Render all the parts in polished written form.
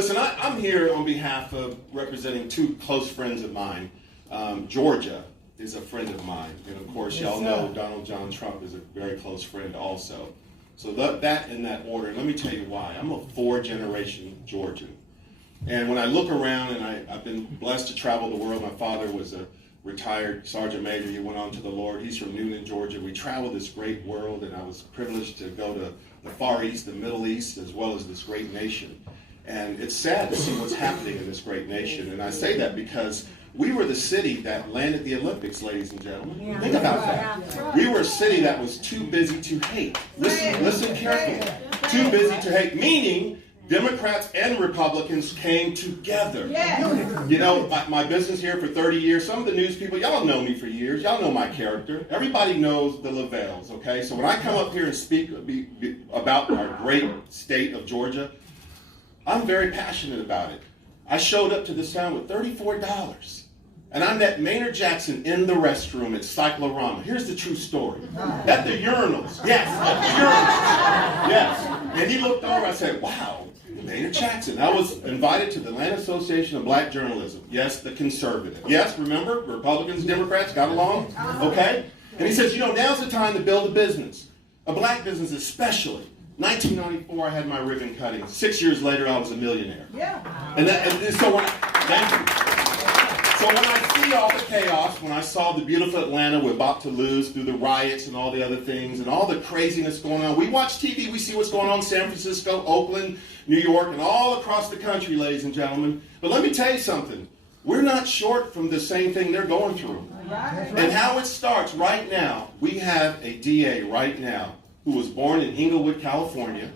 Listen, I'm here on behalf of representing two close friends of mine. Georgia is a friend of mine. And of course, y'all know Donald John Trump is a very close friend also. So that in that order. Let me tell you why. I'm a 4th-generation Georgian. And when I look around, and I've been blessed to travel the world. My father was a retired sergeant major. He went on to the Lord. He's from Newnan, Georgia. We traveled this great world, and I was privileged to go to the Far East, the Middle East, as well as this great nation. And it's sad to see what's happening in this great nation. And I say that because we were the city that landed the Olympics, ladies and gentlemen. Yeah. Think about that. We were a city that was too busy to hate. Listen carefully. Too busy to hate, meaning Democrats and Republicans came together. Yeah. You know, my business here for 30 years, some of the news people, y'all know me for years. Y'all know my character. Everybody knows the LeVells, okay? So when I come up here and speak about our great state of Georgia, I'm very passionate about it. I showed up to this town with $34. And I met Maynard Jackson in the restroom at Cyclorama. Here's the true story. At the urinals. Yes, at the urinals. Yes. And he looked over, I said, wow, Maynard Jackson. I was invited to the Atlanta Association of Black Journalism. Yes, the conservative. Yes, remember, Republicans and Democrats got along? Okay? And he says, you know, now's the time to build a business. A black business especially. 1994, I had my ribbon cutting. 6 years later, I was a millionaire. Yeah. And so when thank you. So when I see all the chaos, when I saw the beautiful Atlanta we're about to lose through the riots and all the other things and all the craziness going on, we watch TV, we see what's going on in San Francisco, Oakland, New York, and all across the country, ladies and gentlemen. But let me tell you something. We're not short from the same thing they're going through. And how it starts right now, we have a DA right now who was born in Inglewood, California,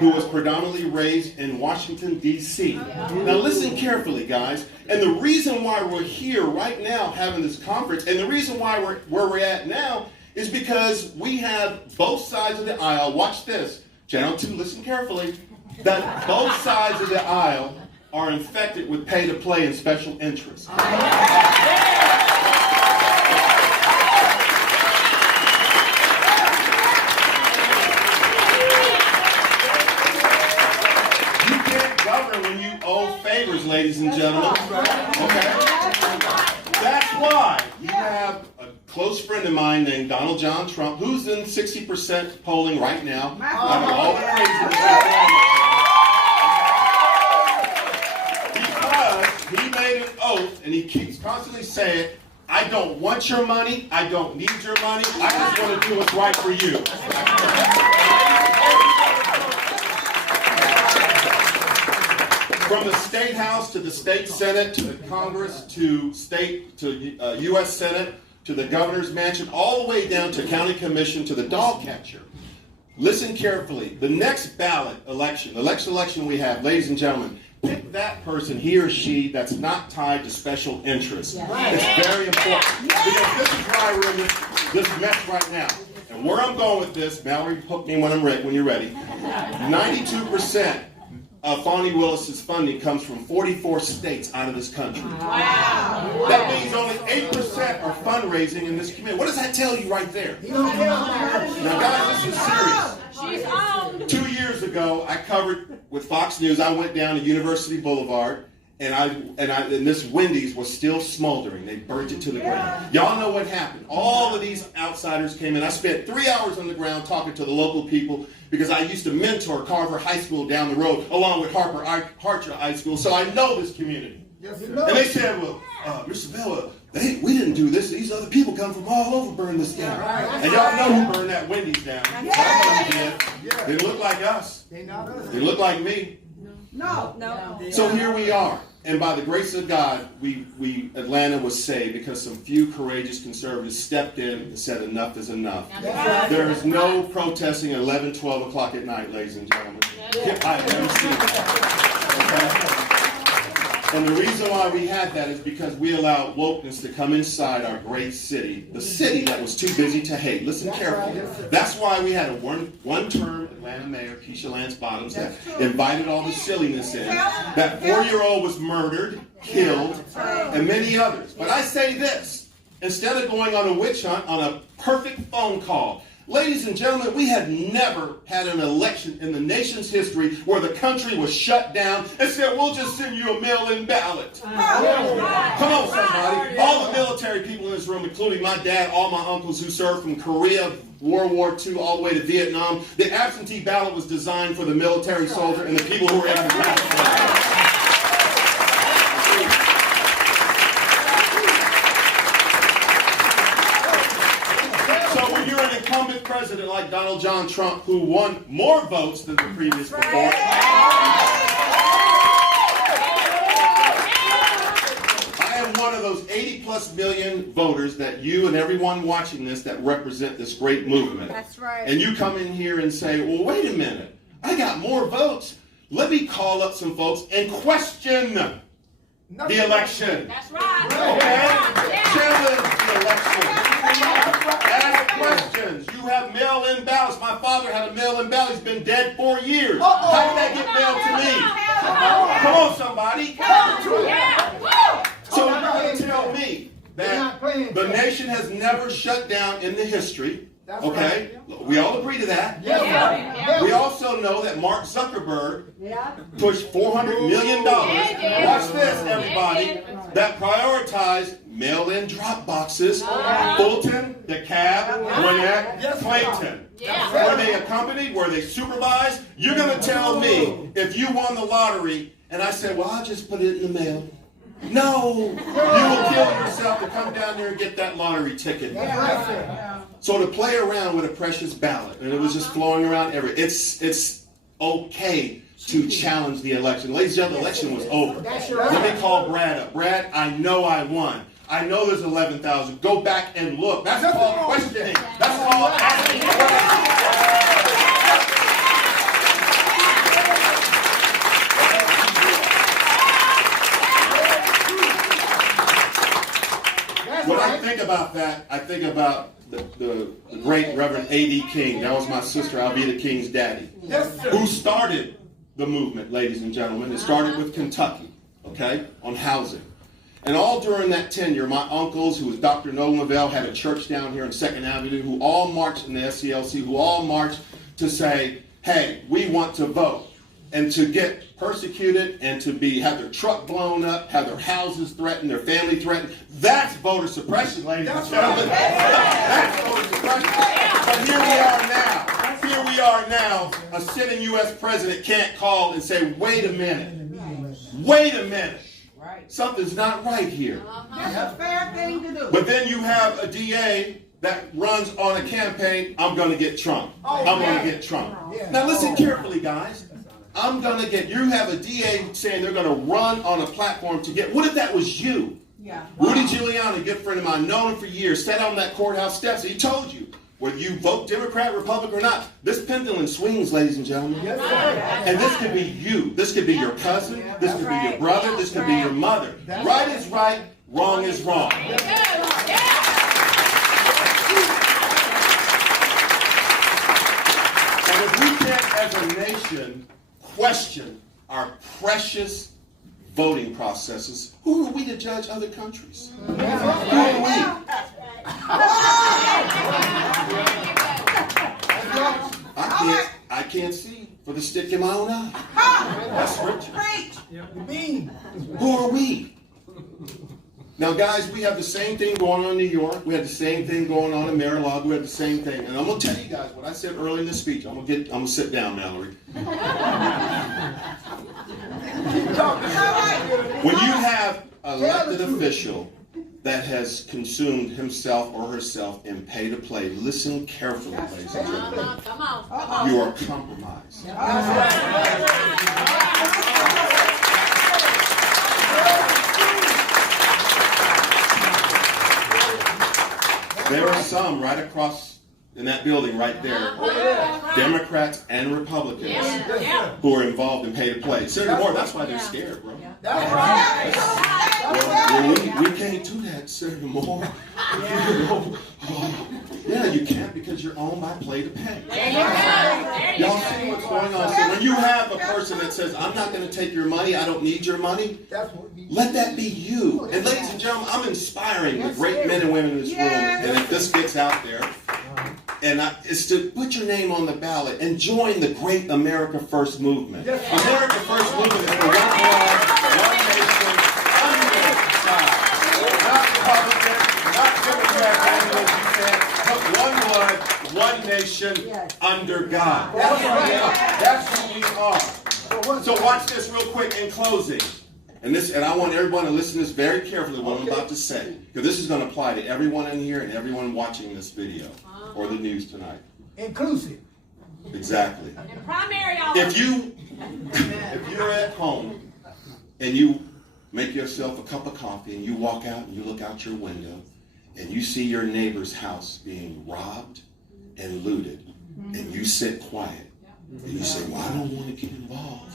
who was predominantly raised in Washington, D.C. Now listen carefully, guys. And the reason why we're here right now having this conference, and the reason why we're where we're at now, is because we have both sides of the aisle. Watch this. Channel 2, listen carefully. That both sides of the aisle are infected with pay-to-play and special interests. When you owe favors, ladies and gentlemen. Okay? That's why you have a close friend of mine named Donald John Trump, who's in 60% polling right now. Out of all the craziness. Because he made an oath, and he keeps constantly saying, I don't want your money, I don't need your money, I just want to do what's right for you. From the State House to the State Senate to the Congress to U.S. Senate to the Governor's Mansion, all the way down to County Commission to the dog catcher. Listen carefully. The next ballot election, the next election we have, ladies and gentlemen, pick that person, he or she, that's not tied to special interests. It's very important. Because this is why we're in this mess right now. And where I'm going with this, Mallory, hook me when you're ready. 92% Fani Willis's funding comes from 44 states out of this country. Wow. That means only 8% are fundraising in this community. What does that tell you right there? Now, guys, this is serious. She's on. 2 years ago, I covered with Fox News. I went down to University Boulevard, and this Wendy's was still smoldering. They burnt it to the ground. Y'all know what happened. All of these outsiders came in. I spent 3 hours on the ground talking to the local people because I used to mentor Carver High School down the road along with Harcher High School, so I know this community. And they said, well, Mr. Bell, we didn't do this. These other people come from all over burn this down. And y'all know who burned that Wendy's down. They look like us. They look like me. No. So here we are. And by the grace of God, Atlanta was saved because some few courageous conservatives stepped in and said enough is enough. There is no protesting at 11, 12 o'clock at night, ladies and gentlemen. I have never seen that. Okay? And the reason why we had that is because we allowed wokeness to come inside our great city, the city that was too busy to hate. Listen carefully. That's why we had a one-term Atlanta mayor, Keisha Lance Bottoms, that invited all the silliness in. That 4-year-old was murdered, killed, and many others. But I say this, instead of going on a witch hunt on a perfect phone call, Ladies and gentlemen, we had never had an election in the nation's history where the country was shut down and said, we'll just send you a mail-in ballot. Come on, somebody. All the military people in this room, including my dad, all my uncles who served from Korea, World War II, all the way to Vietnam, the absentee ballot was designed for the military soldier and the people who were in the incumbent president like Donald John Trump, who won more votes than the previous before. I am one of those 80+ million voters that you and everyone watching this that represent this great movement. That's right. And you come in here and say, well, wait a minute, I got more votes. Let me call up some folks and question the election. That's right. Okay? Challenge the election. Ask questions. You have mail-in ballots. My father had a mail-in ballot. He's been dead 4 years. How did that get mailed to me? Come on, somebody. So you're going to tell me that the nation has never shut down in the history. Okay? We all agree to that. We also know that Mark Zuckerberg pushed $400 million. Watch this, everybody. That prioritized mail-in drop boxes. Fulton, DeKalb, Gwinnett, Clayton. Were they accompanied? Were they supervised? You're going to tell me if you won the lottery and I said, well, I'll just put it in the mail. No, you will kill yourself to come down there and get that lottery ticket. So to play around with a precious ballot, and it was just flowing around everywhere. It's okay to challenge the election. Ladies and gentlemen, the election was over. Let me call Brad up. Brad, I know I won. I know there's 11,000. Go back and look. That's called questioning. That's called asking questions. When I think about that, I think about the great Reverend A.D. King. That was my sister, Alveda King's daddy. Who started the movement, ladies and gentlemen. It started with Kentucky, okay, on housing. And all during that tenure, my uncles, who was Dr. Nolan LeVell, had a church down here on 2nd Avenue, who all marched in the SCLC, who all marched to say, hey, we want to vote. And to get persecuted and to have their truck blown up, have their houses threatened, their family threatened. That's voter suppression, ladies and gentlemen. That's voter suppression. But here we are now. Here we are now. A sitting U.S. president can't call and say, wait a minute. Wait a minute. Something's not right here. That's a fair thing to do. But then you have a DA that runs on a campaign, I'm going to get Trump. I'm going to get Trump. Now listen carefully, guys. You have a DA saying they're going to run on a platform to get, what if that was you? Rudy Giuliani, a good friend of mine, known him for years, sat on that courthouse steps. He told you, whether you vote Democrat, Republican or not, this pendulum swings, ladies and gentlemen. And this could be you. This could be your cousin. This could be your brother. This could be your mother. Right is right. Wrong is wrong. And if we can't, as a nation, question our precious voting processes, who are we to judge other countries? Who are we? I can't see for the stick in my own eye. That's scripture. Who are we? Now, guys, we have the same thing going on in New York. We have the same thing going on in Mar-a-Lago. We have the same thing. And I'm going to tell you guys what I said earlier in the speech. I'm going to sit down, Mallory. When you have an elected official that has consumed himself or herself in pay-to-play, listen carefully, ladies and gentlemen. You are compromised. There are some right across in that building right there, Democrats and Republicans who are involved in pay-to-play. Senator Moore, that's why they're scared, bro. Well, we can't do that, Senator Moore. Yeah, you can't because you're owned by play-to-pay. Y'all see what's going on? So when you have a person that says, I'm not going to take your money, I don't need your money, let that be you. And ladies and gentlemen, I'm inspiring the great men and women in this room. And if this gets out there, is to put your name on the ballot and join the great America First movement. America First movement is for one blood, one nation, under God. Not Republican, not Democrat, but one blood, one nation, under God. That's who we are. That's who we are. So watch this real quick in closing. And I want everyone to listen to this very carefully, what I'm about to say. Because this is going to apply to everyone in here and everyone watching this video or the news tonight. Inclusive. Exactly. And primary If you're at home and you make yourself a cup of coffee and you walk out and you look out your window and you see your neighbor's house being robbed and looted, and you sit quiet and you say, well, I don't want to get involved.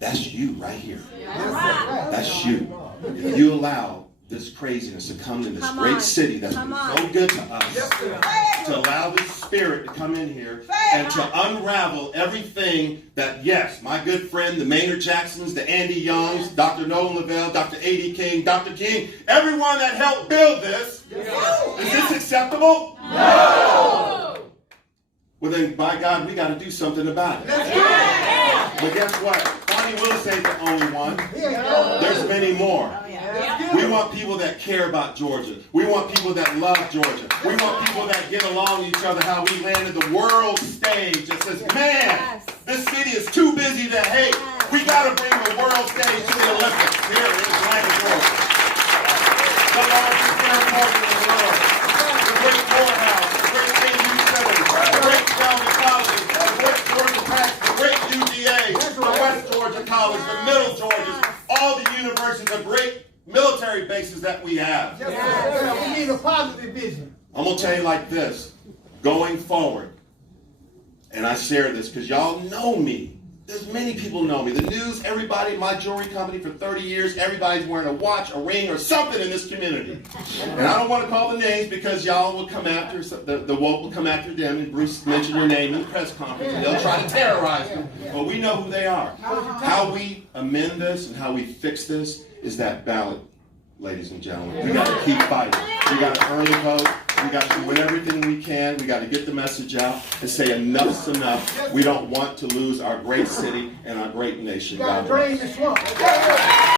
That's you right here. That's you. If you allow this craziness to come in this great city that's been so good to us, to allow this spirit to come in here and to unravel everything that, yes, my good friend, the Maynard Jacksons, the Andy Youngs, Dr. Nolan LeVell, Dr. A.D. King, Dr. King, everyone that helped build this, is this acceptable? No! Well then, by God, we got to do something about it. But guess what? Bonnie Willis ain't the only one. There's many more. We want people that care about Georgia. We want people that love Georgia. We want people that get along with each other, how we landed the world stage that says, man, this city is too busy to hate. We got to bring the world stage to the Olympics. Here it is, Atlanta, Georgia. The largest airport in the world. The great courthouse, the great AU Center, the great Calvin College, the great Georgia Tech, the great UGA, the West Georgia College, the Middle Georgias, all the universities, the great military bases that we have. We need a positive vision. I'm going to tell you like this, going forward, and I share this because y'all know me. There's many people know me. The news, everybody, my jewelry company for 30 years, everybody's wearing a watch, a ring, or something in this community. And I don't want to call the names because y'all will come after, the woke will come after them, and Bruce mentioned your name in the press conference, and they'll try to terrorize them. But we know who they are. How we amend this and how we fix this is that ballot, ladies and gentlemen. We got to keep fighting. We got to early vote. We got to do everything we can. We got to get the message out and say enough's enough. We don't want to lose our great city and our great nation. Got to drain the swamp.